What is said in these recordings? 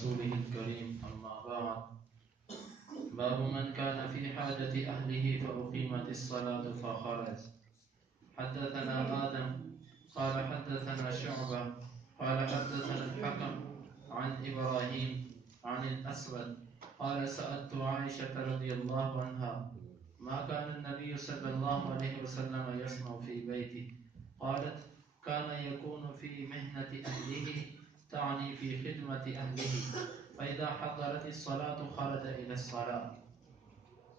رسوله الكريم أما بعد باب من كان في حاجة أهله فأقيمت الصلاة فخرج. حدثنا آدم قال حدثنا شعبة قال حدثنا الحكم عن إبراهيم عن الأسود قال سألت عائشة رضي الله عنها ما كان النبي صلى الله عليه وسلم يصنع في بيته؟ قالت كان يكون في مهنة أهله تعني في خدمة أهله فإذا حضرت الصلاة خرج إلى الصلاة.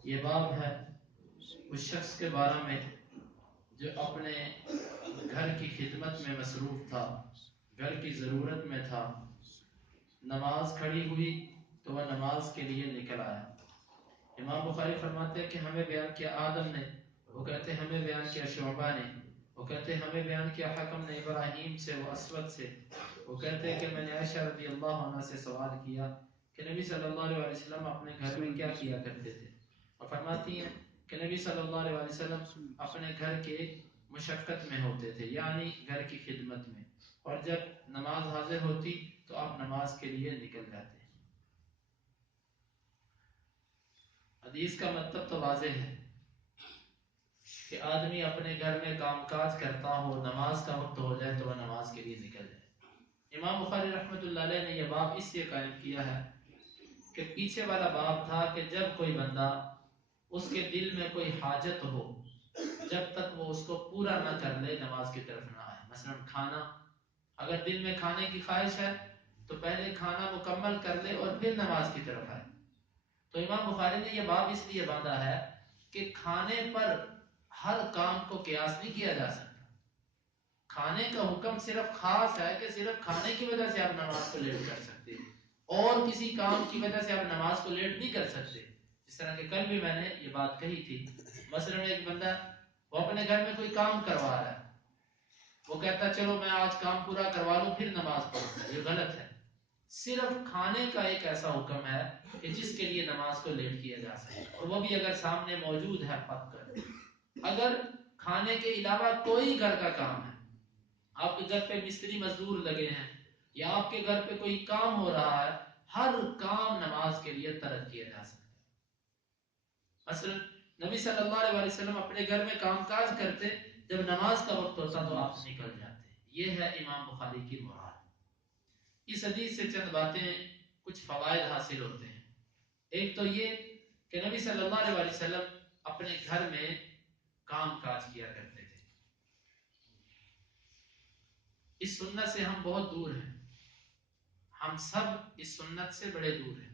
یہ باب ہے اس شخص کے بارے میں جو اپنے گھر کی خدمت میں مصروف تھا، گھر کی ضرورت میں تھا، نماز کھڑی ہوئی تو وہ نماز کے لیے نکل آیا. امام بخاری فرماتے ہیں کہ ہمیں بیان کیا آدم نے، وہ کہتے ہمیں بیان کیا شعبہ نے، وہ کہتے ہمیں بیان کیا حکم نے ابراہیم سے، وہ اسود سے، وہ کہتے ہیں کہ میں نے عائشہ رضی اللہ عنہ سے سوال کیا کہ نبی صلی اللہ علیہ وسلم اپنے گھر میں کیا کیا کرتے تھے، اور فرماتی ہیں کہ نبی صلی اللہ علیہ وسلم اپنے گھر کے مشقت میں ہوتے تھے، یعنی گھر کی خدمت میں، اور جب نماز حاضر ہوتی تو آپ نماز کے لیے نکل جاتے. حدیث کا مطلب تو واضح ہے کہ آدمی اپنے گھر میں کام کاج کرتا ہو، نماز کا وقت ہو جائے تو وہ نماز کے لیے نکل جائے. امام بخاری رحمۃ اللہ علیہ نے یہ باب اس لیے قائم کیا ہے کہ پیچھے والا باب تھا کہ جب کوئی بندہ اس کے دل میں کوئی حاجت ہو، جب تک وہ اس کو پورا نہ کر لے نماز کی طرف نہ آئے. مثلا کھانا، اگر دل میں کھانے کی خواہش ہے تو پہلے کھانا مکمل کر لے اور پھر نماز کی طرف آئے. تو امام بخاری نے یہ باب اس لیے باندھا ہے کہ کھانے پر ہر کام کو قیاس نہیں کیا جا سکتا. کھانے کا حکم صرف خاص ہے کہ صرف کھانے کی وجہ سے آپ نماز کو لیٹ کر سکتے، اور کسی کام کی وجہ سے آپ نماز کو لیٹ نہیں کر سکتے. اس طرح کہ کل بھی میں نے یہ بات کہی تھی. مثلا ایک بندہ وہ اپنے گھر میں کوئی کام کروا رہا ہے، وہ کہتا چلو میں آج کام پورا کروا لوں پھر نماز پڑھوں گا، یہ غلط ہے. صرف کھانے کا ایک ایسا حکم ہے کہ جس کے لیے نماز کو لیٹ کیا جا سکتا، اور وہ بھی اگر سامنے موجود ہے پک کر. اگر کھانے کے علاوہ کوئی گھر کا کام ہے، آپ کے گھر پہ مستری مزدور لگے ہیں یا آپ کے گھر پہ کوئی کام ہو رہا ہے، ہر کام نماز کے لیے ترک کیا جا سکتا ہے. مثلا نبی صلی اللہ علیہ وسلم اپنے گھر میں کام کاج کرتے، جب نماز کا وقت ہوتا تو آپ نکل جاتے. یہ ہے امام بخاری کی مراد. اس حدیث سے چند باتیں، کچھ فوائد حاصل ہوتے ہیں. ایک تو یہ کہ نبی صلی اللہ علیہ وسلم اپنے گھر میں کام کاج کیا کرتے تھے. اس سنت سے ہم بہت دور ہیں، ہم سب اس سنت سے بڑے دور ہیں.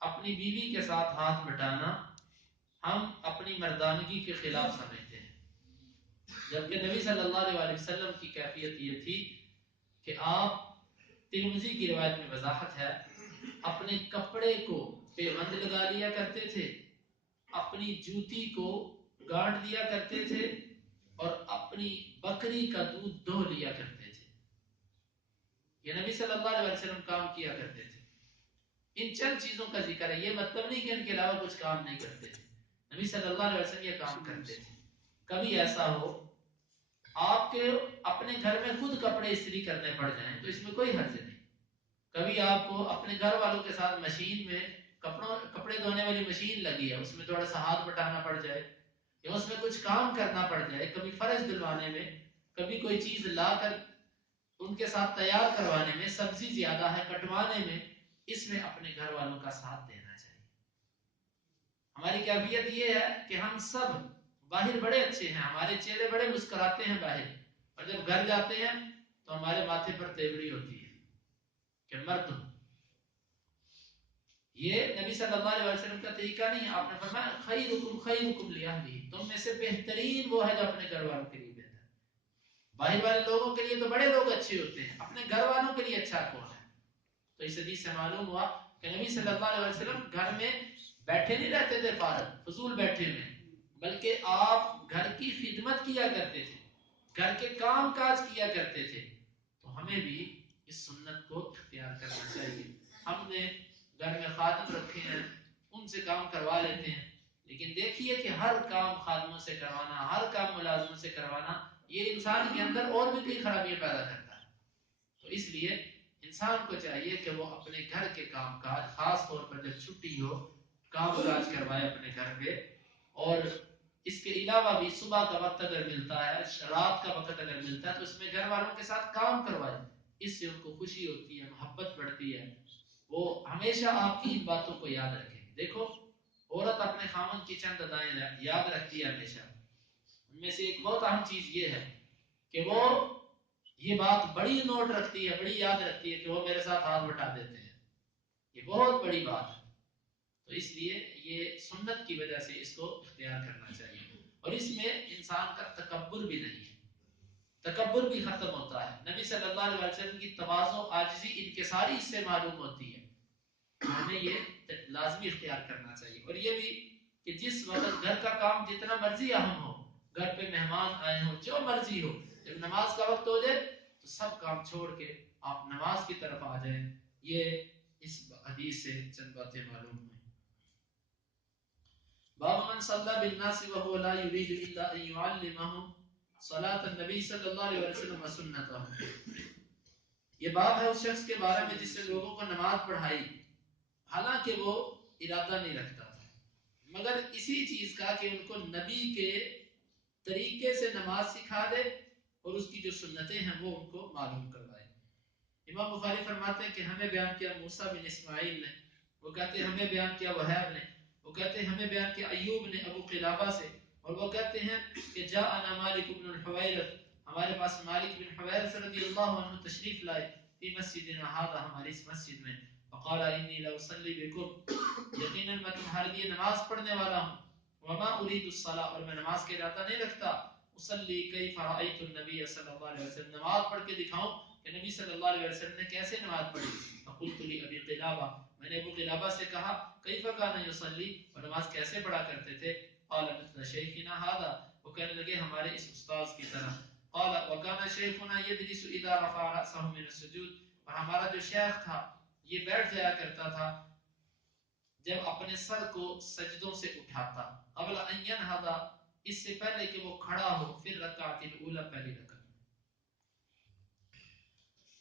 اپنی بیوی کے ساتھ ہاتھ بٹانا ہم اپنی مردانگی کے خلاف سمجھتے ہیں، جبکہ نبی صلی اللہ علیہ وسلم کی کیفیت یہ تھی کہ آپ، ترمذی کی روایت میں وضاحت ہے، اپنے کپڑے کو پیوند لگا لیا کرتے تھے، اپنی جوتی کو گانٹ دیا کرتے تھے، اور اپنی بکری کا دودھ دو لیا کرتے تھے. یہ نبی صلی اللہ علیہ وسلم کام کیا کرتے تھے. ان چند چیزوں کا ذکر ہے، یہ مطلب نہیں کہ ان کے علاوہ کچھ کام نہیں کرتے تھے. نبی صلی اللہ علیہ وسلم یہ کام کرتے تھے. کبھی ایسا ہو آپ کے اپنے گھر میں خود کپڑے استری کرنے پڑ جائیں تو اس میں کوئی حرج نہیں. کبھی آپ کو اپنے گھر والوں کے ساتھ مشین میں کپڑے دھونے والی مشین لگی ہے، اس میں تھوڑا سا ہاتھ بٹانا پڑ جائے یا اس میں کچھ کام کرنا پڑ جائے، کبھی فرش دلوانے میں، کبھی کوئی چیز لا کر ان کے ساتھ تیار کروانے میں، سبزی زیادہ ہے کٹوانے میں، اس میں اپنے گھر والوں کا ساتھ دینا چاہیے. ہماری کیفیت یہ ہے کہ ہم سب باہر بڑے اچھے ہیں، ہمارے چہرے بڑے مسکراتے ہیں باہر، اور جب گھر جاتے ہیں تو ہمارے ماتھے پر تیوری ہوتی ہے کہ مرد ہوں. یہ نبی صلی اللہ علیہ وسلم کا طریقہ نہیں ہے. آپ نے فرمایا خیرکم خیرکم لأہلہ، تم میں سے بہترین وہ ہے جو اپنے گھر والوں کے لیے بہتر. باہر والے لوگوں کے لیے تو بڑے لوگ اچھے ہوتے ہیں، اپنے گھر والوں کے لیے اچھا کون ہے؟ تو اس حدیث سے معلوم ہوا کہ نبی صلی اللہ علیہ وسلم گھر میں بیٹھے نہیں رہتے تھے فارغ فضول بیٹھے ہوئے، بلکہ آپ گھر کی خدمت کیا کرتے تھے، گھر کے کام کاج کیا کرتے تھے. تو ہمیں بھی اس سنت کو اختیار کرنا چاہیے. ہم نے گھر میں خادم رکھے ہیں، ان سے کام کروا لیتے ہیں، لیکن دیکھیے کہ ہر کام خادموں سے کروانا، ہر کام ملازموں سے کروانا، یہ انسان کے اندر اور بھی کئی خرابیاں پیدا کرتا ہے. تو اس لیے انسان کو چاہیے کہ وہ اپنے گھر کے کام کاج، خاص طور پر جب چھٹی ہو، کام کاج کروائے اپنے گھر پہ، اور اس کے علاوہ بھی صبح کا وقت اگر ملتا ہے، رات کا وقت اگر ملتا ہے، تو اس میں گھر والوں کے ساتھ کام کروائے. اس سے ان کو خوشی ہوتی ہے، محبت بڑھتی ہے. وہ ہمیشہ آپ کی ان باتوں کو یاد رکھیں. دیکھو، عورت اپنے خامن کی چند ادائیں یاد رکھتی ہے ہمیشہ. ان میں سے ایک بہت اہم چیز یہ ہے کہ وہ یہ بات بڑی نوٹ رکھتی ہے، بڑی یاد رکھتی ہے کہ وہ میرے ساتھ ہاتھ بٹا دیتے ہیں. یہ بہت بڑی بات ہے. تو اس لیے یہ سنت کی وجہ سے اس کو اختیار کرنا چاہیے. اور اس میں انسان کا تکبر بھی نہیں ہے، تکبر بھی ختم ہوتا ہے. نبی صلی اللہ علیہ وسلم کی تواضع، عاجزی، انکساری اس سے معلوم ہوتی ہے. ہمیں یہ لازمی اختیار کرنا چاہیے. اور یہ بھی کہ جس وقت گھر کا کام جتنا مرضی اہم ہو، گھر پہ مہمان آئے ہوں، جو مرضی ہو، جب نماز کا وقت ہو جائے تو سب کام چھوڑ کے آپ نماز کی طرف آ جائیں. یہ اس حدیث سے چند باتیں معلوم ہوئی. باب من صلى بالناس وهو لا يريد الا ان يعلمهم صلاة النبي صلی اللہ علیہ وسلم وسنته. یہ باب ہے اس شخص کے بارے میں جس نے لوگوں کو نماز پڑھائی حالانکہ وہ ارادہ نہیں رکھتا تھا، مگر اسی چیز کا کہ ان کو نبی کے طریقے سے نماز سکھا دے اور اس کی جو سنتیں ہیں وہ ان کو معلوم کروائے. امام بخاری فرماتے ہیں کہ ہمیں بیان کیا موسیٰ بن اسماعیل نے، وہ کہتے ہیں ہمیں بیان کیا وہیب نے، وہ کہتے ہیں ہمیں بیان کیا ایوب نے ابو قلابہ سے، اور وہ کہتے ہیں کہ جاءنا مالک بن الحویرث، ہمارے پاس مالک بن حویرث رضی اللہ عنہ تشریف لائے، فی مسجدنا ھذا، ہماری اس مسجد میں، فقال انی لاصلی بکم، یقینا میں تمہارے لیے نماز پڑھنے والا ہوں، وما اريد الصلاۃ، اور میں نماز کا ارادہ نہیں رکھتا، اصلی کیف رأیت النبی صلی اللہ علیہ وسلم، نماز پڑھ کے دکھاؤں کہ نبی صلی اللہ علیہ وسلم نے کیسے نماز پڑھی. فقلت لابی قلابہ، میں نے ابو قلابہ سے کہا کیف کان یصلی، اور نماز کیسے پڑھا کرتے تھے. قال مثل شیخنا ھذا، وہ کہنے لگے ہمارے اس استاذ کی طرح. قال وكان شیخنا یجلس اذا رفع رأسه من السجود، اور ہمارا جو شیخ تھا یہ بیٹھ جایا کرتا تھا جب اپنے سر کو سجدوں سے اٹھاتا، قبل ان ينهض، اس سے پہلے کہ وہ کھڑا ہو، پھر رکعت الاولى، پہلی رکعت.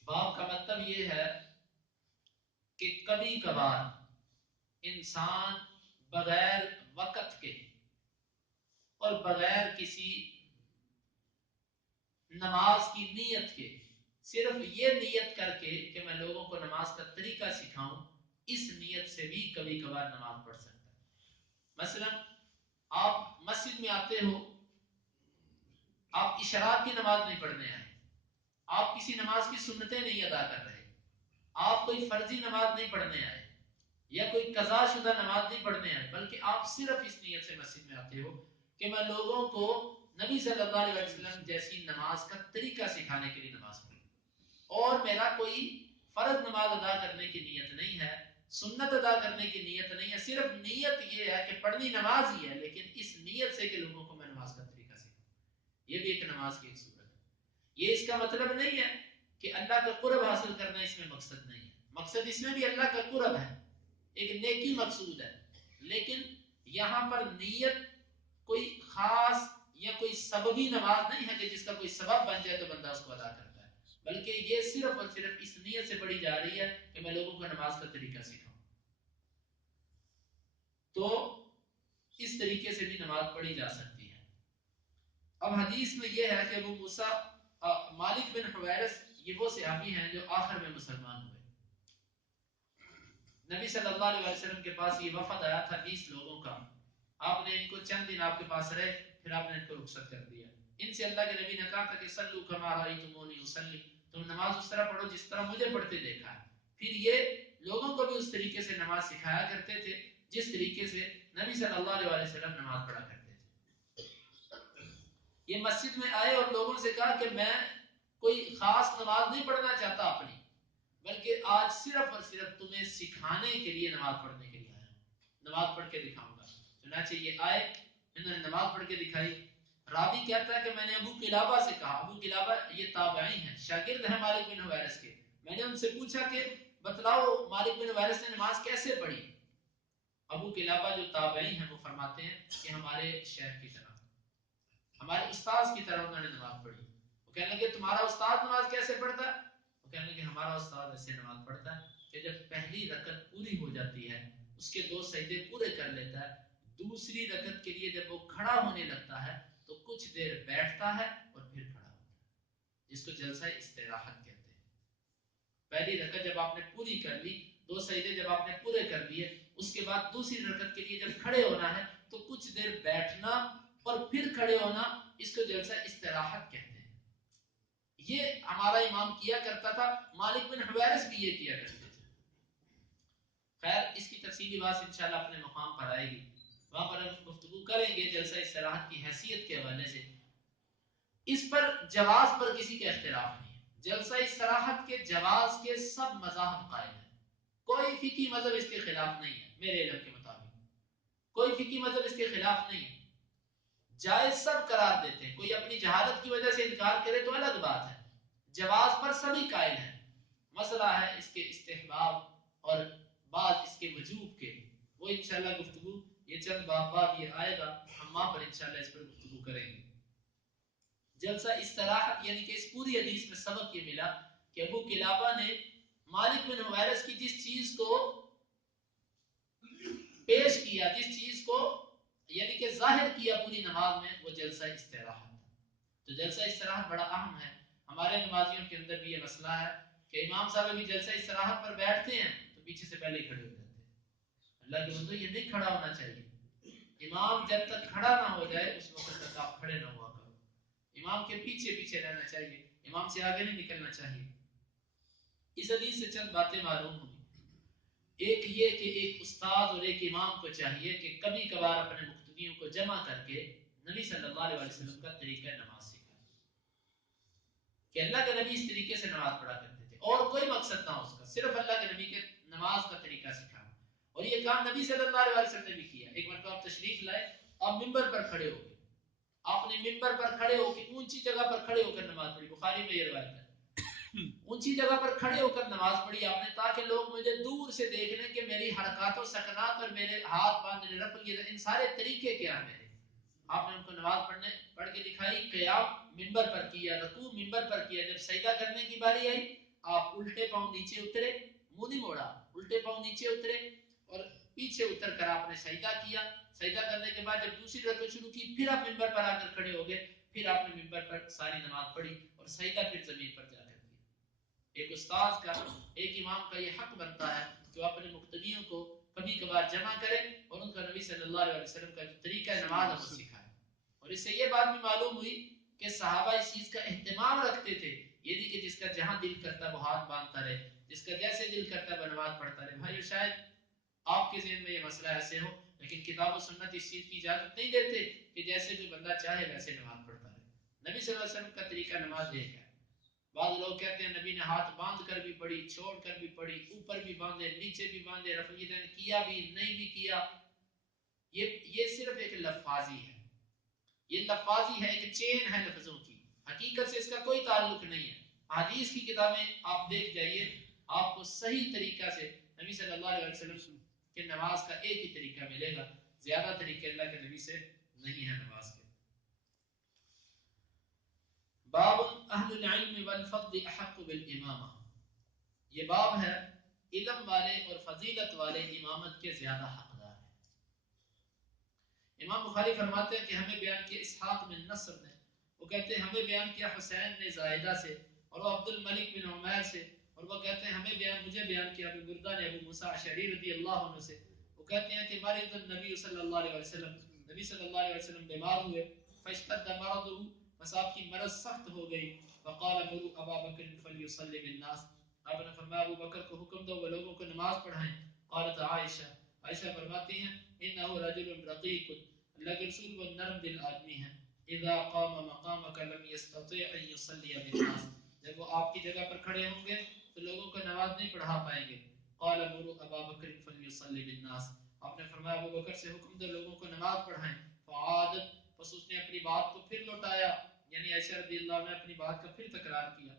باب کا مطلب یہ ہے کہ کبھی کبھار انسان بغیر وقت کے اور بغیر کسی نماز کی نیت کے، صرف یہ نیت کر کے کہ میں لوگوں کو نماز کا طریقہ سکھاؤں، اس نیت سے بھی کبھی کبھار نماز پڑھ سکتا ہے. مثلا آپ مسجد میں آتے ہو، آپ اشراق کی نماز نہیں پڑھنے آئے، آپ کسی نماز کی سنتیں نہیں ادا کر رہے، آپ کوئی فرضی نماز نہیں پڑھنے آئے یا کوئی قضا شدہ نماز نہیں پڑھنے آئے، بلکہ آپ صرف اس نیت سے مسجد میں آتے ہو کہ میں لوگوں کو نبی صلی اللہ علیہ وسلم جیسی نماز کا طریقہ سکھانے کے لیے نماز پڑھوں، اور میرا کوئی فرض نماز ادا کرنے کی نیت نہیں ہے، سنت ادا کرنے کی نیت نہیں ہے، صرف نیت یہ ہے کہ پڑھنی نماز ہی ہے، لیکن اس نیت سے کہ لوگوں کو میں نماز کا طریقہ سکھاؤں. یہ بھی ایک نماز کی ایک صورت ہے. یہ اس کا مطلب نہیں ہے کہ اللہ کا قرب حاصل کرنا اس میں مقصد نہیں ہے، مقصد اس میں بھی اللہ کا قرب ہے، ایک نیکی مقصود ہے، لیکن یہاں پر نیت کوئی خاص یا کوئی سببی نماز نہیں ہے کہ جس کا کوئی سبب بن جائے تو بندہ اس کو ادا کرتا ہے، بلکہ یہ صرف اور صرف اس نیت سے پڑھی جا رہی ہے کہ میں لوگوں کو نماز کا طریقہ سکھاؤں. تو اس طریقے سے بھی نماز پڑھی جا سکتی ہے. اب حدیث میں یہ ہے کہ وہ موسیٰ مالک بن حویرث، یہ وہ صحابی ہیں جو آخر میں مسلمان ہوئے. نبی صلی اللہ علیہ وسلم کے پاس یہ وفد آیا تھا 20 لوگوں کا، آپ نے ان کو چند دن آپ کے پاس رہے، پھر آپ نے ان کو رخصت کر دیا. ان سے اللہ کے نبی نے کہا تھا کہ صلو کما رأیتمونی اصلی، تم نماز اس طرح پڑھو جس طرح مجھے پڑھتے دیکھا ہے. پھر یہ لوگوں کو بھی اس طریقے سے نماز سکھایا کرتے تھے جس طریقے سے نبی صلی اللہ علیہ وسلم نماز پڑھا کرتے تھے. یہ مسجد میں آئے اور لوگوں سے کہا کہ میں کوئی خاص نماز نہیں پڑھنا چاہتا اپنی، بلکہ آج صرف اور صرف تمہیں سکھانے کے لیے نماز پڑھنے کے لیے آیا ہوں، نماز پڑھ کے دکھاؤں گا. چنانچہ یہ آئے، انہوں نے نماز پڑھ کے دکھائی. راوی کہتا ہے کہ میں نے ابو قلابہ سے کہا، ابو قلابہ یہ تابعی ہیں، شاگرد ہیں مالک بن حویرث کے، میں نے ان سے پوچھا کہ بتلاؤ مالک بن حویرث نے نماز کیسے پڑھی. ابو قلابہ جو تابعی ہیں وہ فرماتے ہیں کہ ہمارے شیخ کی طرح، ہمارے استاذ کی طرح انہوں نے نماز پڑھی. وہ کہنے لگے تمہارا استاد نماز کیسے پڑھتا ہے؟ وہ کہنے لگے ہمارا استاد ایسے نماز پڑھتا ہے کہ جب پہلی رکعت پوری ہو جاتی ہے اس کے 2 سجدے پورے کر لیتا ہے، دوسری رکعت کے لیے جب وہ کھڑا ہونے لگتا ہے تو کچھ دیر بیٹھتا ہے اور پھر کھڑا ہوتا ہے، جس کو جلسہ استراحت کہتے ہیں۔ پہلی رکعت جب آپ نے پوری کر لی، 2 سجدے جب آپ نے پورے کر لیے، اس کے بعد دوسری رکعت کے لیے جب کھڑے ہونا ہے تو کچھ دیر بیٹھنا اور پھر کھڑے ہونا، اس کو جلسہ استراحت کہتے ہیں۔ یہ ہمارا امام کیا کرتا تھا، مالک بن حویرث بھی یہ کیا کرتے تھے۔ خیر اس کی تفصیلی بات انشاءاللہ اپنے مقام پر آئے گی، وہاں پر ہم گفتگو کریں گے جلسہ استراحت کی حیثیت کے حوالے سے۔ اس پر جواز پر کسی کا اختلاف نہیں ہے، جلسہ استراحت کے جواز کے سب مذاہب قائل ہیں، کوئی فقہی مذہب اس کے خلاف نہیں ہے، میرے علم کے مطابق کوئی فقہی مذہب اس کے خلاف نہیں ہے، جائز سب قرار دیتے ہیں۔ کوئی اپنی جہالت کی وجہ سے انکار کرے تو الگ بات ہے، جواز پر سبھی قائل ہیں۔ مسئلہ ہے اس کے استحباب اور بعد اس کے وجوب کے، وہ انشاءاللہ گفتگو یہ چند باب بعد یہ آئے گا، ہم وہاں پر انشاءاللہ اس پر گفتگو کریں گے۔ جلسہ استراحت یعنی کہ اس پوری حدیث میں سبق یہ ملا کہ ابو قلابہ نے مالک بن حویرث کی جس چیز کو پیش کیا، جس چیز کو یعنی کہ ظاہر کیا پوری نماز میں، وہ جلسہ استراحت۔ تو جلسہ استراحت بڑا اہم ہے، ہمارے نمازیوں کے اندر بھی یہ مسئلہ ہے کہ امام صاحب ابھی جلسہ استراحت پر بیٹھتے ہیں تو پیچھے سے پہلے ہی کھڑے ہو جاتے ہیں۔ اللہ کے بندو یہ نہیں کھڑا ہونا چاہیے، امام جب تک کھڑا نہ ہو جائے اس وقت تک آپ کھڑے نہ ہوا کرو، امام کے پیچھے پیچھے رہنا چاہیے، امام سے آگے نہیں نکلنا چاہیے۔ اس حدیث سے چند باتیں معلوم ہوئی، ایک یہ کہ ایک استاد اور ایک امام کو چاہیے کہ کبھی کبھار اپنے مقتدیوں کو جمع کر کے نبی صلی اللہ علیہ وسلم کا طریقہ نماز سکھائے، کہ اللہ کے نبی اس طریقے سے نماز پڑھا کرتے تھے اور کوئی مقصد نہ ہو اس کا، صرف اللہ کے نبی کے نماز کا طریقہ سکھانا۔ اور یہ کام نبی صلی اللہ علیہ وسلم نے بھی کیا۔ ایک مرتبہ آپ تشریف لائے، آپ ممبر پر کھڑے ہو گئے، آپ نے ممبر پر کھڑے ہو کے اونچی جگہ پر کھڑے ہو کر نماز پڑھی، بخاری میں یہ روایت ہے، اونچی جگہ پر کھڑے ہو کر نماز پڑھی آپ نے تاکہ لوگ مجھے دور سے دیکھ لیں کہ میری حرکات و سکنات اور میرے ہاتھ باندھنے رفع یہ ان سارے طریقے کیا ہیں میرے۔ آپ نے ان کو نماز پڑھ کے دکھائی، قیام ممبر پر کیا، رکوع ممبر پر کیا، جب سجدہ کرنے کی باری آئی آپ الٹے پاؤں نیچے اترے، منہ نہیں موڑا، الٹے پاؤں نیچے اترے اور پیچھے اتر کر آپ نے سجدہ کیا۔ سجدہ کرنے کے بعد جب دوسری رکعت شروع کی پھر آپ ممبر پر آ کر کھڑے ہو گئے، پھر آپ نے ممبر پر ساری نماز پڑھی اور سجدہ پھر زمین پر جا کر کیا۔ ایک استاد کا، ایک امام کا یہ حق بنتا ہے کہ وہ اپنے مقتدیوں کو کبھی کبھار جمع کرے اور ان کا نبی صلی اللہ علیہ وسلم کا جو طریقہ نماز ہے وہ سکھائے۔ اور اس سے یہ بات بھی معلوم ہوئی کہ صحابہ اس چیز کا اہتمام رکھتے تھے، یہ نہیں کہ جس کا جہاں دل کرتا وہ ہاتھ باندھتا رہے، جس کا جیسے دل کرتا وہ نماز پڑھتا رہے۔ بھائی شاید آپ کے ذہن میں یہ مسئلہ ایسے ہو، لیکن کتاب و سنت اس چیز کی اجازت نہیں دیتے کہ جیسے بھی بندہ چاہے ویسے نماز پڑھتا رہے۔ نبی صلی اللہ علیہ وسلم کا طریقہ نماز ایک ہے۔ بعض لوگ کہتے ہیں نبی نے ہاتھ باندھ کر بھی پڑھی، چھوڑ کر بھی پڑھی، اوپر بھی باندھے نیچے بھی باندھے، رفع یدین کیا بھی نہیں بھی کیا، یہ صرف ایک لفاظی ہے، یہ لفاظی ہے، ایک چین ہے لفظوں کی، حقیقت سے اس کا کوئی تعلق نہیں ہے۔ حدیث کی کتابیں آپ دیکھ جائیے، آپ کو صحیح طریقہ سے نبی صلی اللہ علیہ وسلم کے نماز کا ایک ہی طریقہ ملے گا، زیادہ طریقے اللہ کے نبی سے نہیں ہے نماز کے۔ باب اہل العلم والفضل احق بالامامہ، یہ باب ہے علم والے اور فضیلت والے امامت کے زیادہ حقدار ہیں۔ امام بخاری فرماتے ہیں کہ ہمیں بیان کیا اسحاق بن نصر نے، وہ کہتے ہیں ہمیں بیان کیا حسین نے زائدہ سے اور وہ عبد الملک بن عمیر سے، اور وہ کہتے ہیں مجھے بیان کیا ابو بردہ نے ابو موسیٰ اشعری رضی اللہ عنہ سے، وہ کہتے ہیں کہ مرض النبی صلی اللہ علیہ وسلم، نبی صلی اللہ علیہ وسلم بیمار ہوئے، فاشتد مرضه، بس آپ کی مرض سخت ہو گئی، فقال مروا ابا بکر فلیصلی بالناس، آپ نے فرمایا ابو بکر کو حکم دو وہ لوگوں کو نماز پڑھائیں۔ قالت عائشہ، عائشہ فرماتی ہیں انه رجل رقیق، اللہ کے رسول وہ نرم دل آدمی ہیں، اذا قام مقامك لم يستطيع ان يصلي بالناس، جب وہ آپ کی جگہ پر کھڑے ہوں گے تو لوگوں کو نماز نہیں پڑھا پائیں گے۔ قال مروا ابا بکر فلیصلی بالناس، آپ نے فرمایا ابو بکر سے حکم دو لوگوں کو نماز پڑھائیں۔ فعادت، پس اس نے اپنی بات کو پھر لوٹایا، یعنی عائشہ رضی اللہ عنہ نے اپنی بات کا پھر تکرار کیا۔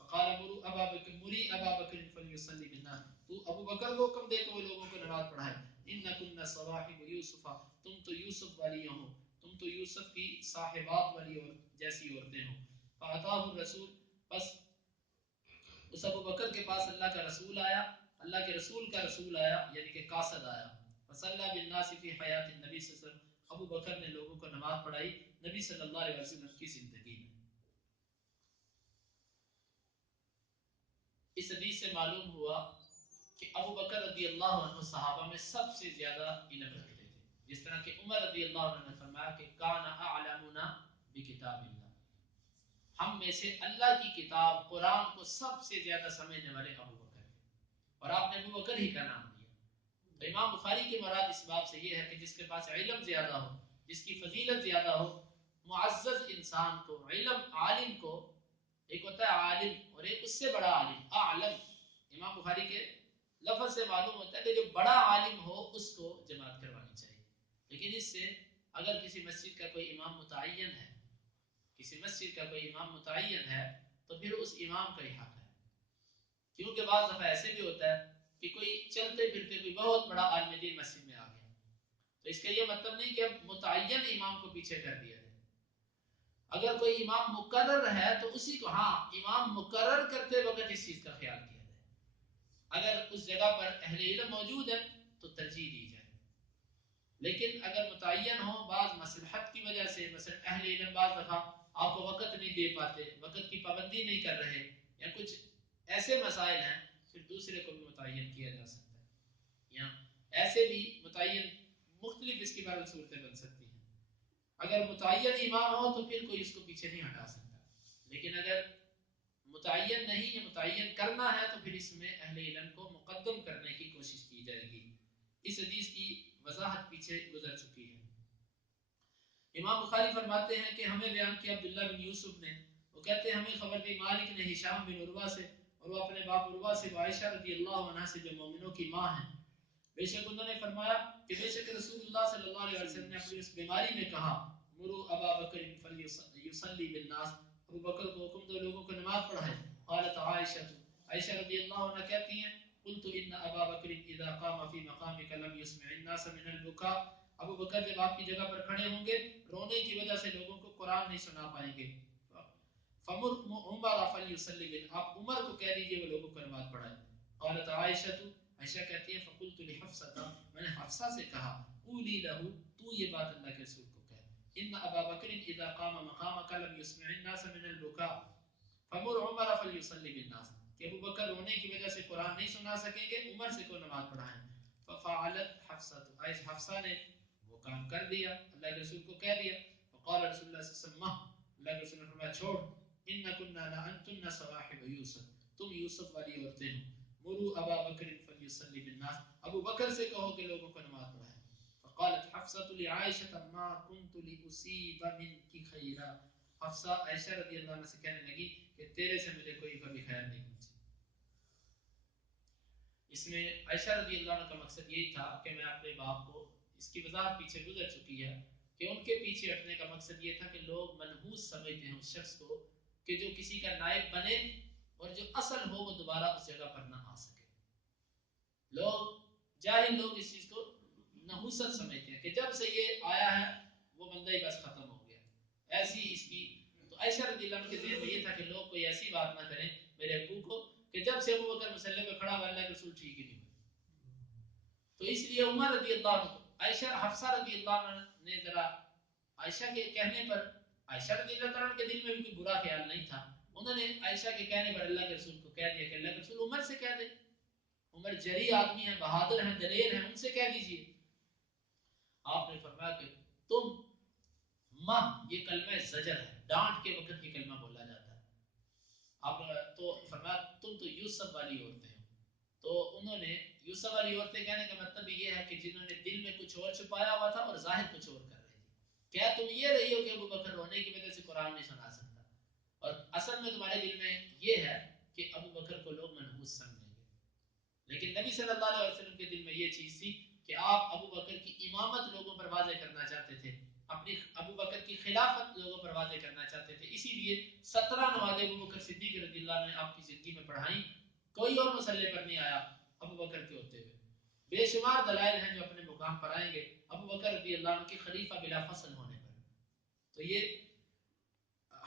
فقال مروا ابا بکر مری ابا بکر فلیصلی بالناس، تو ابو بکر کو حکم دے کہ وہ لوگوں کو نماز پڑھائیں۔ انکن صواحب یوسف، تم تو یوسف والی ہو، تم تو یوسف کی صاحبات والی اور جیسی عورتیں ہو۔ فاتاہ الرسول، بس اس ابو بکر کے پاس اللہ کا رسول آیا، اللہ کے رسول کا رسول آیا یعنی کہ قاصد آیا، فصلی بالناس فی حیات النبی صلی اللہ علیہ وسلم، ابو بکر نے لوگوں کو نماز پڑھائی نبی صلی اللہ علیہ وسلم کی زندگی میں۔ اس حدیث سے معلوم ہوا کہ ابو بکر رضی اللہ عنہ صحابہ میں سب سے زیادہ علم رکھتے تھے، جس طرح کہ عمر رضی اللہ عنہ نے فرمایا کہ کان اعلمنا بکتاب اللہ، ہم میں سے اللہ کی کتاب قرآن کو سب سے زیادہ سمجھنے والے ابو بکر تھے، اور آپ نے ابو بکر ہی کا نام لیا۔ تو امام بخاری کی مراد اس باب سے یہ ہے کہ جس کے پاس علم زیادہ ہو، جس کی فضیلت زیادہ ہو، معزز انسان کو، علم عالم کو، ایک ہوتا ہے عالم اور ایک اس سے بڑا عالم اعلم، امام بخاری کے لفظ سے معلوم ہوتا ہے کہ جو بڑا عالم ہو اس کو جماعت کروانی چاہیے۔ لیکن اس سے اگر کسی مسجد کا کوئی امام متعین ہے، کسی مسجد کا کوئی امام متعین ہے، تو پھر اس امام کا ہی حق ہے، کیونکہ بعض دفعہ ایسے بھی ہوتا ہے کہ کوئی چلتے پھرتے کوئی بہت بڑا عالم دین مسجد میں آ گیا، تو اس کا یہ مطلب نہیں کہ اب متعین امام کو پیچھے کر دیا جائے۔ اگر کوئی امام مقرر ہے تو اسی کو، ہاں امام مقرر کرتے وقت اس چیز کا خیال کیا جائے، اگر اس جگہ پر اہل علم موجود ہے تو ترجیح دی جائے، لیکن اگر متعین ہو بعض مصلحت کی وجہ سے، مثلا اہل علم بعض دفعہ آپ کو وقت نہیں دے پاتے، وقت کی پابندی نہیں کر رہے، یا کچھ ایسے مسائل ہیں، پھر دوسرے کو بھی متعین کیا جا سکتا ہے، یا ایسے بھی متعین مختلف اس کی بارے صورتیں بن سکتی ہیں۔ اگر متعین امام ہو تو پھر کوئی اس کو پیچھے نہیں ہٹا سکتا، لیکن اگر متعین نہیں ہے، متعین کرنا ہے، تو پھر اس میں اہل علم کو مقدم کرنے کی کوشش کی جائے گی۔ اس حدیث کی وضاحت پیچھے گزر چکی ہے۔ امام بخاری فرماتے ہیں کہ ہمیں بیان کیا عبداللہ بن یوسف نے، وہ کہتے ہیں ہمیں خبر دی مالک نے ہشام بن عروہ سے، اور وہ اپنے باپ عروہ سے، عائشہ رضی اللہ عنہا سے جو مومنوں کی ماں ہیں، بے شک انہوں نے فرمایا کہ بے شک رسول اللہ صلی اللہ علیہ وسلم نے اپنی اس بیماری میں کہا مرو ابا بکر فلیصلی بالناس، ابو بکر کو حکم دو لوگوں کو نماز پڑھائے۔ قالت عائشہ، عائشہ رضی اللہ عنہ کہتی ہیں قلت ان ابا بکر اذا قام في مقامك لم يسمع الناس من البكاء، ابو بکر جب آپ کی جگہ پر کھڑے ہوں گے رونے کی وجہ سے لوگوں کو قرآن نہیں سنا پائیں گے۔ فمر عمر فلیصلی بالناس، آپ عمر کو کہہ دیجئے وہ لوگوں کو نماز پڑھائے۔ قالت عائشہ، عائشہ کہتی ہیں فقلت لحفصہ، میں نے حفصہ سے کہا قولی لہو، تو یہ بات اللہ کے رسول کو کہہ، ان ابا بکر اذا قام مقامك لم يسمع الناس من البكاء فمر عمر فلیصلی بالناس، کہ ابو بکر رونے کی وجہ سے قرآن نہیں سنا سکیں گے، عمر سے کو نماز پڑھائیں۔ ففعلت حفصہ، حفصہ نے وہ کام کر دیا، اللہ کے رسول کو کہہ دیا۔ فقال رسول اللہ صلی اللہ علیہ وسلم، اللہ کے رسول نے فرمایا چھوڑ، انکن لانتن صواحب یوسف، تم یوسف والی عورتیں ہو، مرو ابا بکر فلیصلی بالناس، ابو بکر سے کہو کہ لوگوں کو نماز پڑھائیں۔ فقالت حفصة لعائشة ما كنت لأصيب منك خيرا، حفصہ عائشہ رضی اللہ عنہ سے کہنے لگی کہ تیرے سے مجھے کوئی کبھی خیر نہیں پہنچی۔ اس میں عائشہ رضی اللہ عنہ کا مقصد یہی تھا کہ میں اپنے باپ کو، اس کی وضاحت پیچھے گزر چکی ہے کہ ان کے پیچھے ہٹنے کا مقصد یہ تھا کہ لوگ منحوس سمجھتے ہیں اس شخص کو کہ جو کسی کا نائب بنے اور جو اصل ہو وہ دوبارہ اس جگہ پر نہ آ سکے۔ لوگ جاہل لوگ اس چیز کو نحوست سمجھتے ہیں کہ جب سے یہ آیا ہے وہ بندہ ہی بس ختم ہو گیا، ایسی اس کی۔ تو عائشہ رضی اللہ عنہ کے ذہن میں یہ تھا کہ لوگ کوئی ایسی بات نہ کریں میرے ابو کو کہ جب سے ابو بکر مسلح پہ کھڑا ہوا اللہ کے رسول ٹھیک ہی نہیں ہوئے۔ تو اس لیے عمر رضی اللہ عنہ، عائشہ حفصہ رضی اللہ عنہ نے ذرا عائشہ کے کہنے پر، عائشہ رضی اللہ عنہ کے دل میں بھی کوئی برا خیال نہیں تھا، انہوں نے عائشہ کے کہنے پر اللہ کے رسول کو کہہ دیا کہ اللہ کے رسول عمر سے کہہ دے، عمر جری آدمی ہیں، بہادر ہیں، دلیر ہیں، ان سے کہہ دیجئے۔ آپ نے فرمایا کہ تم ماں، یہ کلمہ زجر ہے، ڈانٹ کے وقت یہ کلمہ بولا جاتا ہے۔ آپ تو فرمایا تم تو یوسف والی عورتیں ہو، تو انہوں نے یوسف والی عورتیں کہنے کا مطلب یہ ہے کہ جنہوں نے دل میں کچھ اور چھپایا ہوا تھا اور ظاہر کچھ اور کر رہی تھی۔ کیا تم یہ رہی ہو کہ ابو بکر رونے کی وجہ سے قرآن نہیں سنا سکتا، اور اصل میں تمہارے دل میں یہ ہے کہ ابو بکر کو لوگ منحوس سمجھیں گے، لیکن نبی صلی اللہ علیہ وسلم کے دل میں یہ چیز تھی کہ آپ ابو بکر کی امامت لوگوں پر واضح کرنا چاہتے تھے، اپنی ابو بکر کی خلافت لوگوں پر واضح کرنا چاہتے تھے، اسی لیے 17 نمازیں ابو بکر صدیق رضی اللہ عنہ نے آپ کی زندگی میں پڑھائیں، کوئی اور مسئلے پر نہیں آیا ابو بکر کے ہوتے ہوئے۔ بے شمار دلائل ہیں جو اپنے مقام پر آئیں گے ابو بکر رضی اللہ عنہ کے خلیفہ بلا فصل ہونے پر۔ تو یہ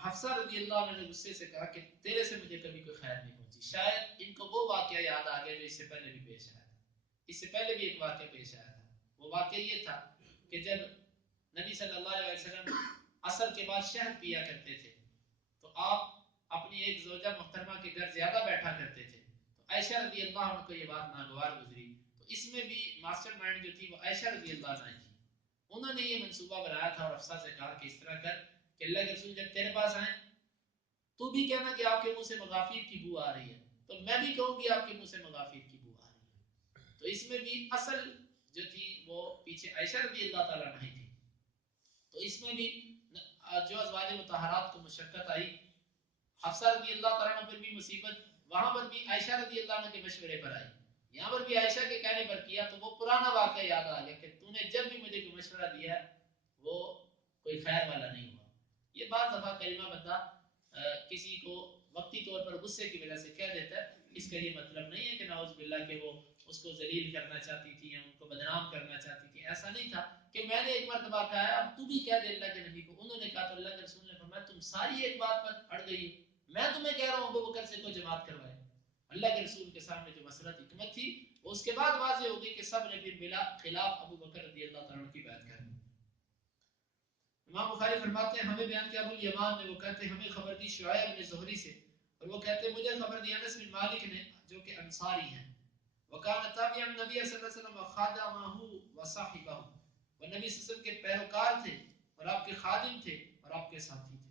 حفصہ رضی اللہ عنہ نے غصے سے کہا کہ تیرے سے مجھے کبھی کوئی خیر نہیں پہنچی. شاید ان کو وہ واقعہ یاد آ گیا جو اس سے پہلے بھی پیش آیا تھا. اس سے پہلے بھی ایک واقعہ پیش آیا تھا. وہ واقعہ یہ تھا کہ جب نبی صلی اللہ علیہ وسلم عصر کے بعد شہد پیا کرتے تھے تو آپ اپنی ایک زوجہ محترمہ کے گھر زیادہ بیٹھا کرتے تھے. تو عائشہ رضی اللہ عنہ کو یہ بات ناگوار گزری. تو اس میں بھی ماسٹر مائنڈ جو تھی وہ عائشہ رضی اللہ عنہ تھی. انہوں نے یہ منصوبہ بنایا تھا اور حفصہ سے کہا کہ اس طرح کر کہ اللہ کے رسول جب تیرے پاس آئیں تو بھی کہنا کہ آپ کے منہ سے مغافیر کی بو آ رہی ہے, تو میں بھی کہوں گی آپ کے منہ سے مغافیر کی بو آ رہی ہے. تو اس میں بھی اصل جو تھی وہ پیچھے عائشہ رضی اللہ تعالیٰ عنہ تھی. تو اس میں بھی جو ازواج مطہرات کو مشقت آئی, حفصہ رضی اللہ تعالیٰ عنہ پر بھی مصیبت, وہاں پر بھی عائشہ رضی اللہ عنہ کے مشورے پر آئی, یہاں پر بھی عائشہ کے کہنے پر کیا. تو وہ پرانا واقعہ یاد آ گیا کہ تو نے جب بھی مجھے کوئی مشورہ دیا ہے وہ کوئی خیر والا نہیں ہوا. یہ بعض دفعہ کلمہ بندہ کسی کو وقتی طور پر غصے کی وجہ سے کہہ دیتا ہے, اس کا یہ مطلب نہیں ہے کہ نعوذ باللہ کہ وہ اس کو ذلیل کرنا چاہتی تھی یا ان کو بدنام کرنا چاہتی تھی. ایسا نہیں تھا کہ میں نے ایک مرتبہ کہا ہے اب تو بھی کہہ دے اللہ کے نبی کو. انہوں نے کہا تو اللہ کے رسول نے فرمایا تم ساری ایک بات پر اڑ گئی ہو, میں تمہیں کہہ رہا ہوں ابو بکر سے کوئی جماعت کروائے. اللہ کے رسول کے سامنے جو مسئلہ حکمت تھی وہ اس کے بعد واضح ہو گئی کہ سب نے پھر بلا خلاف ابو بکر رضی اللہ تعالیٰ کی بیعت کر دی. امام بخاری فرماتے ہیں ہمیں بیان کیا ابو الیمان نے, وہ کہتے ہیں ہمیں خبر دی شعیب بن زہری سے, اور وہ کہتے ہیں مجھے خبر دی انس بن مالک نے جو کہ انصاری ہیں. وکان تابعا النبی صلی اللہ علیہ وسلم وخادمہ وصاحبہ, وہ نبی صلی اللہ علیہ وسلم کے پیروکار تھے اور آپ کے خادم تھے اور آپ کے ساتھی تھے.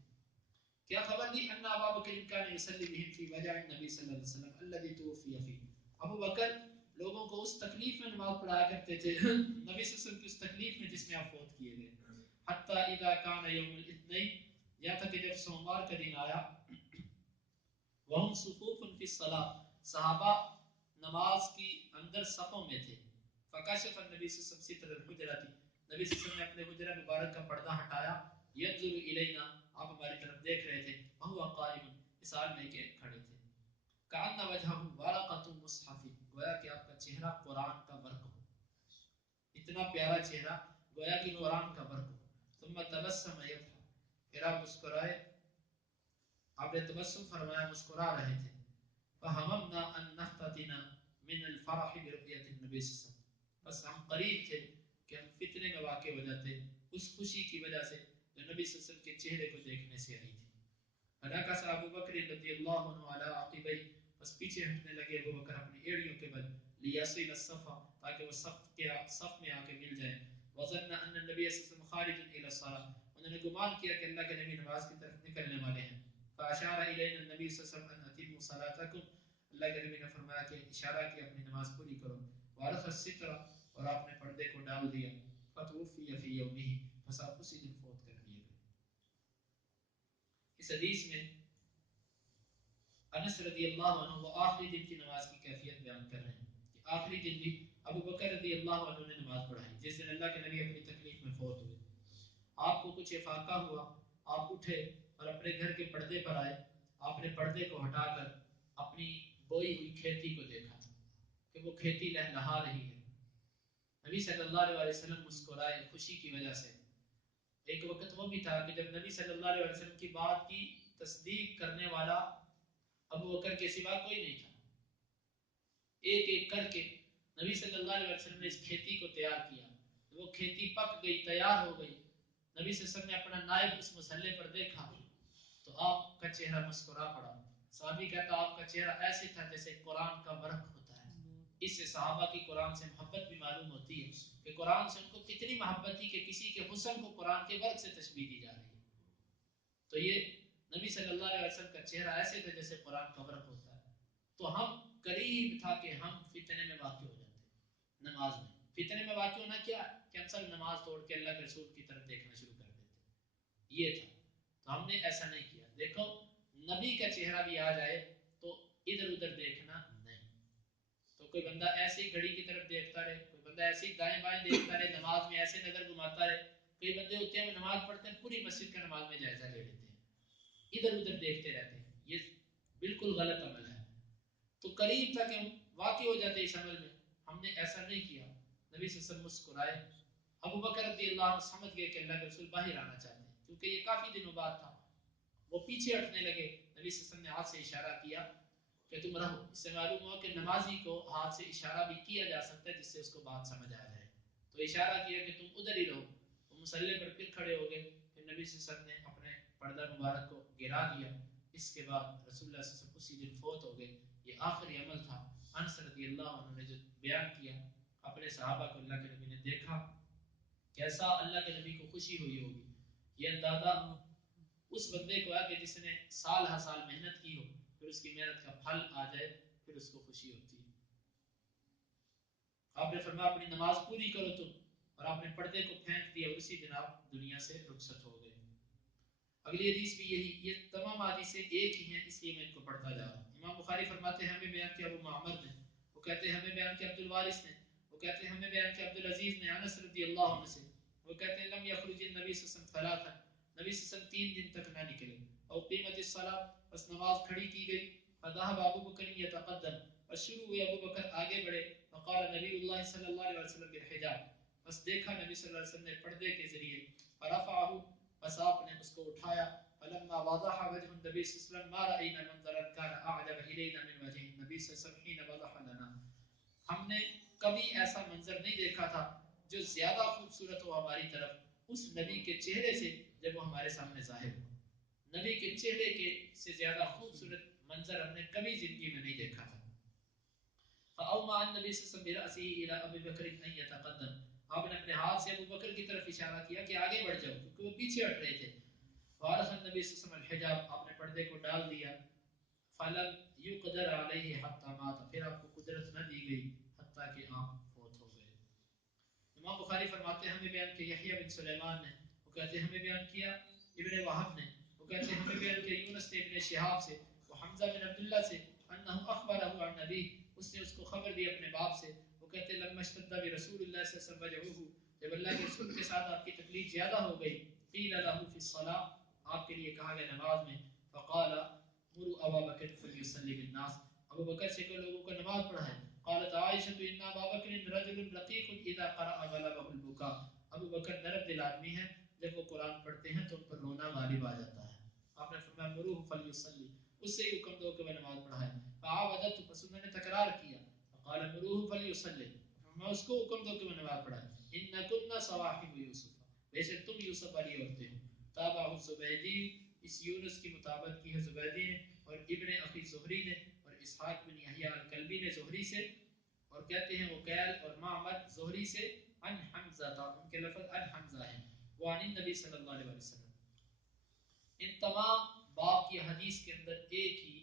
کیا خبر دی ان ابا بکر کان یصلی بهم فی وجع النبی صلی اللہ علیہ وسلم الذي توفی فیہ, ابو بکر لوگوں کو اس تکلیف میں نماز پڑھایا کرتے تھے نبی صلی اللہ علیہ وسلم کی اس تکلیف میں جس میں آپ فوت کیے گئے. حتی اذا کان یوم الاثنین, یہاں تک کہ جب سوموار کا دن آیا, وہم صفوف فی الصلاۃ, صحابہ نماز کی اندر صفوں میں تھے. فکشف النبی صلی اللہ علیہ وسلم ستر الحجرۃ, نبی صلی اللہ علیہ وسلم نے اپنے حجرہ مبارک کا پردہ ہٹایا. ينظر الینا, آپ ہماری طرف دیکھ رہے تھے. وهو قائم, اس حال میں کہ کھڑے تھے. کأن وجهه ورقة مصحف, گویا کہ آپ کا چہرہ قرآن کا ورق ہو, اتنا پیارا چہرہ گویا کہ قرآن کا ورق ہو. ثم تبسم يضحك, پھر آپ مسکرائے, آپ نے تبسم فرمایا, مسکرا رہے تھے. فهممنا ان نفتتن من الفرح برؤية النبي صلی اللہ علیہ وسلم, بس ہم قریب تھے کہ ہم فتنے میں واقع ہو جاتے اس خوشی کی وجہ سے جو نبی صلی اللہ علیہ وسلم کے چہرے کو دیکھنے سے آئی تھی. فنکس ابو بکر رضی اللہ عنہ علی عقبیہ, بس پیچھے ہٹنے لگے ابو بکر اپنی ایڑیوں کے بل, لیصل الصف, تاکہ وہ صف میں آ کے مل جائیں. وظن ان النبی صلی اللہ علیہ وسلم خارج الی الصلاۃ, انہوں نے گمان کیا کہ اللہ کے نبی نماز کی طرف نکلنے والے ہیں. فاشار الینا النبی صلی اللہ علیہ وسلم ان اتموا صلاتکم, اللہ کے نبی نے فرمایا کہ اشارہ کیا اپنی نماز پوری کرو. وارخ الستر, اور آپ نے پردے کو ڈال دیا. فتوفی فی یومہ, بس آپ اسی دن فوت کر دیے گئے. اس حدیث میں انس رضی اللہ عنہ وہ آخری دن کی نماز کی کیفیت بیان کر رہے ہیں کہ آخری دن بھی ابو بکر رضی اللہ عنہ نے نماز پڑھائی جس دن اللہ کے نبی اپنی تکلیف میں فوت ہوئے. آپ کو کچھ افاقہ ہوا, آپ اٹھے اور اپنے گھر کے پردے پر آئے. آپ نے پردے کو ہٹا کر اپنی بوئی ہوئی کھیتی کو دیکھا کہ وہ کھیتی لہلہا رہی ہے. نبی صلی اللہ علیہ وسلم مسکرائے خوشی کی وجہ سے. ایک وقت وہ بھی تھا کہ جب نبی صلی اللہ علیہ وسلم کی بات کی تصدیق کرنے والا ابو بکر کے سوا کوئی نہیں تھا. ایک ایک کر کے نبی صلی اللہ علیہ وسلم نے اس کھیتی کو تیار کیا. وہ کھیتی پک گئی, تیار ہو گئی. نبی صلی اللہ علیہ وسلم نے اپنا نائب اس مسئلے پر دیکھا تو آپ کا چہرہ مسکرا پڑا. صحابی کہتا آپ کا چہرہ ایسے تھا جیسے قرآن کا ورق ہوتا ہے. اس سے صحابہ کی قرآن سے محبت بھی معلوم ہوتی ہے کہ قرآن سے ان کو کتنی محبت تھی کہ کسی کے حسن کو قرآن کے ورق سے تشبیہ دی جا رہی ہے. تو یہ نبی صلی اللہ علیہ وسلم کا چہرہ ایسے تھا جیسے قرآن کا ورق ہوتا ہے. تو ہم قریب تھا کہ ہم فتنے میں واقع ہو جاتے نماز میں. فتنے میں واقع ہونا کیا کہ ہم سب نماز توڑ کے اللہ کے رسول کی طرف دیکھنا شروع کر دیتے, یہ تھا. تو ہم نے ایسا نہیں کیا. دیکھو نبی کا چہرہ بھی آ جائے تو ادھر ادھر دیکھنا نہیں. تو کوئی بندہ ایسے ہی گھڑی کی طرف دیکھتا رہے, کوئی بندہ ایسے ہی دائیں بائیں دیکھتا رہے, نماز میں ایسے نظر گھماتا رہے. کئی بندے ہوتے ہیں وہ نماز پڑھتے ہیں پوری مسجد کا نماز میں جائزہ لے لیتے ہیں, ادھر ادھر دیکھتے رہتے ہیں. یہ بالکل غلط عمل ہے. تو قریب تک ہم واقع ہو جاتے اس عمل میں, ہم نے ایسا نہیں کیا. نبی صلی اللہ علیہ وسلم مسکرائے. ابو بکر رضی اللہ عنہ سمجھ گئے کہ اللہ کے رسول باہر آنا چاہتے ہیں, کیونکہ یہ کافی دنوں بعد تھا. وہ پیچھے ہٹنے لگے. نبی صلی اللہ علیہ وسلم نے ہاتھ سے اشارہ کیا کہ تم رہو. اس سے معلوم ہوا کہ نمازی کو ہاتھ سے اشارہ بھی کیا جا سکتا ہے جس سے اس کو بات سمجھ آ جائے. تو اشارہ کیا کہ تم ادھر ہی رہو. وہ مصلی پر پھر کھڑے ہو گئے. پھر نبی صلی اللہ علیہ وسلم نے اپنے پردہ مبارک کو گرا دیا. اس کے بعد رسول اللہ صلی اللہ علیہ وسلم اسی دن فوت ہو گئے. یہ آخری عمل تھا. انس رضی اللہ عنہ نے جو بیان کیا اپنے صحابہ کو اللہ کے نبی نے دیکھا کیسا اللہ کے نبی کو خوشی ہوئی ہوگی. یہ اندازہ اس بندے کو ہے کہ جس نے سال ہر سال محنت کی ہو پھر اس کی محنت کا پھل آ جائے پھر اس کو خوشی ہوتی ہے. آپ نے فرمایا اپنی نماز پوری کرو تم, اور آپ نے پردے کو پھینک دیا اور اسی دن آپ دنیا سے رخصت ہو گئے. اگلی حدیث بھی یہی, یہ تمام حدیثیں ایک ہی ہیں اس لیے میں ان کو پڑھتا جا رہا ہوں. امام بخاری فرماتے ہیں ہمیں بیان کیا ابو معمر نے, وہ کہتے ہیں ہمیں بیان کیا عبد الوارث نے, وہ کہتے ہیں ہمیں بیان کیا عبد العزیز نے انس رضی اللہ عنہ سے, وہ کہتے ہیں لم یخرج النبی صلی اللہ علیہ وسلم ثلاثا, نبی صلی اللہ علیہ وسلم 3 دن تک نہ نکلے. او قیمت الصلاۃ, بس نماز کھڑی کی گئی. فذهب ابو بکر یتقدم, اور شروع ہوئے ابو بکر آگے بڑھے. فقال نبی اللہ صلی اللہ علیہ وسلم بالحجاب, بس دیکھا نبی صلی اللہ علیہ وسلم نے پردے کے ذریعے. فرفعه, بس آپ نے اس کو اٹھایا. فلما وضح وجه النبي صلی اللہ علیہ وسلم ما رأينا منظرا كان اعجب الينا من وجه النبي صلی اللہ علیہ وسلم حين وضح لنا, ہم نے کبھی ایسا منظر نہیں دیکھا تھا جو زیادہ خوبصورت ہو ہماری طرف اس نبی کے چہرے سے جب وہ ہمارے سامنے ظاہر ہوا. نبی کے چہرے کے سے زیادہ خوبصورت منظر ہم نے کبھی زندگی میں نہیں دیکھا تھا. فاوما النبي صلی اللہ علیہ وسلم برأسه الى ابي بکر ان يتقدم, آپ نے اپنے ہاتھ سے ابو بکر کی طرف اشارہ کیا کہ آگے بڑھ جاؤ کیونکہ وہ پیچھے ہٹ رہے تھے. فارخ النبی صلی اللہ علیہ وسلم الحجاب, آپ نے پردے کو ڈال دیا. فلم یقدر علیہ حتی مات, پھر آپ کو قدرت نہ دی گئی حتیٰ کہ آپ فوت ہو گئے. امام بخاری فرماتے ہیں ہمیں بیان کیا یحییٰ بن سلیمان نے, وہ کہتے ہیں ہمیں بیان کیا ابن وہب نے, وہ کہتے ہیں ہمیں بیان کیا یونس نے ابن شہاب سے, وہ حمزہ بن عبداللہ سے, انہ اخبرہ عن نبی, اس نے اس کو خبر دی اپنے باپ سے. وہ کہتے ہیں لما اشتد برسول اللہ صلی اللہ علیہ وسلم وجعه, جب اللہ کے رسول کے ساتھ آپ کی تکلیف زیادہ ہو گئی. قیل له فی الصلاۃ, آپ کے لیے کہا گیا نماز میں. فقال مروا ابا بکر فلیصلی بالناس, ابو بکر سے کہ لوگوں کو نماز پڑھائے. قالت عائشہ ان ابا بکر رجل رقیق اذا قرأ غلبه البكاء, ابو بکر نرم دل آدمی ہے, جب وہ قرآن پڑھتے ہیں تو ان پر رونا غالب آ جاتا ہے. آپ نے فرمایا مروه فلیصلی, اس سے ہی حکم دو کہ وہ نماز پڑھائے. فعاودت, پس انہوں نے تکرار کیا. فقال مروه فلیصلی, میں اس کو حکم دو کہ وہ نماز پڑھائے. ان كنا صواحب یوسف, بے شک تم یوسف والی عورتیں ہو. تابع الزبیدی, اس یونس کی مطابقت کی ہے زبیدی نے, اور ابن اخی زہری نے, اور اسحاق بن یحییٰ الکلبی نے زہری سے, اور کہتے ہیں وکیل اور معمر زہری سے ان حمزہ, ان کے لفظ ان حمزہ ہیں, وہ عن النبی صلی اللہ علیہ وسلم. ان تمام باب کی حدیث کے اندر ایک ہی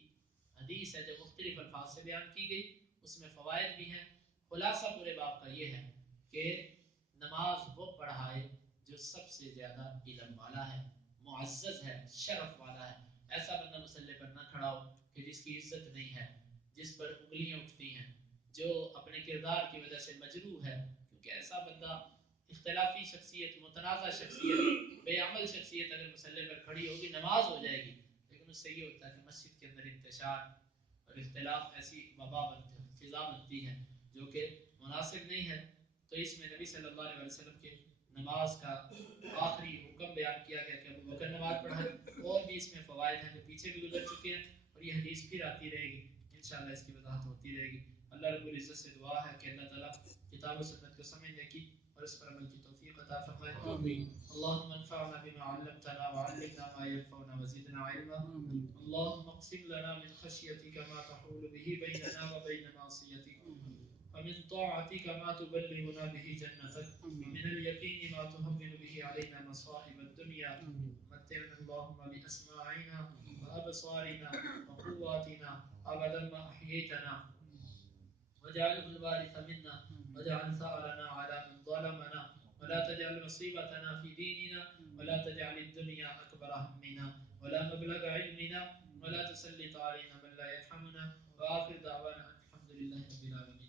حدیث ہے جو مختلف الفاظ سے بیان کی گئی, اس میں فوائد بھی ہیں. خلاصہ پورے باب کا یہ ہے کہ نماز وہ پڑھائے جو سب سے زیادہ علم والا ہے, معزز ہے, شرف والا ہے. ایسا بندہ مصلی پر نہ کھڑا ہو کہ جس کی عزت نہیں ہے, جس پر انگلیاں اٹھتی ہیں, جو اپنے کردار کی وجہ سے مجروح ہے, کیونکہ ایسا بندہ اختلافی شخصیت, متنازع شخصیت, بے عمل شخصیت اگر مصلی پر کھڑی ہوگی نماز ہو جائے گی, لیکن اس سے یہ ہوتا ہے کہ مسجد کے اندر انتشار اور اختلاف ایسی وبا بنتی ہے, فضا بنتی ہے جو کہ مناسب نہیں ہے. تو اس میں نبی صلی اللہ علیہ وسلم کے نماز کا آخری حکم بیان کیا گیا کہ ابو بکر نماز پڑھائے. اور بھی اس میں فوائد ہیں جو پیچھے بھی گزر چکے ہیں, اور یہ حدیث پھر آتی رہے گی انشاءاللہ, اس کی وضاحت ہوتی رہے گی. اللہ رب العزت سے دعا ہے کہ اللہ تعالیٰ کتاب و سنت کو سمجھنے کی اور اس پر عمل کی توفیق عطا فرمائے. آمین. اللهم انفعنا بما علمتنا وعلمنا ما ينفعنا وزدنا علما. اللهم اقسم لنا من خشيتك ما تحول به بيننا وبين معصيتك, ومن طاعتك ما تبلغنا به جنتك, ومن اليقين ما تهون به علينا مصائب الدنيا. متعنا اللهم بأسماعنا وأبصارنا وقواتنا أبدا ما أحييتنا, واجعله الوارث منا, واجعل ثأرنا على من ظلمنا, ولا تجعل مصيبتنا في ديننا, ولا تجعل الدنيا أكبر همنا ولا مبلغ علمنا, ولا تسلط علينا من لا يرحمنا. وآخر دعوانا الحمد لله رب العالمين.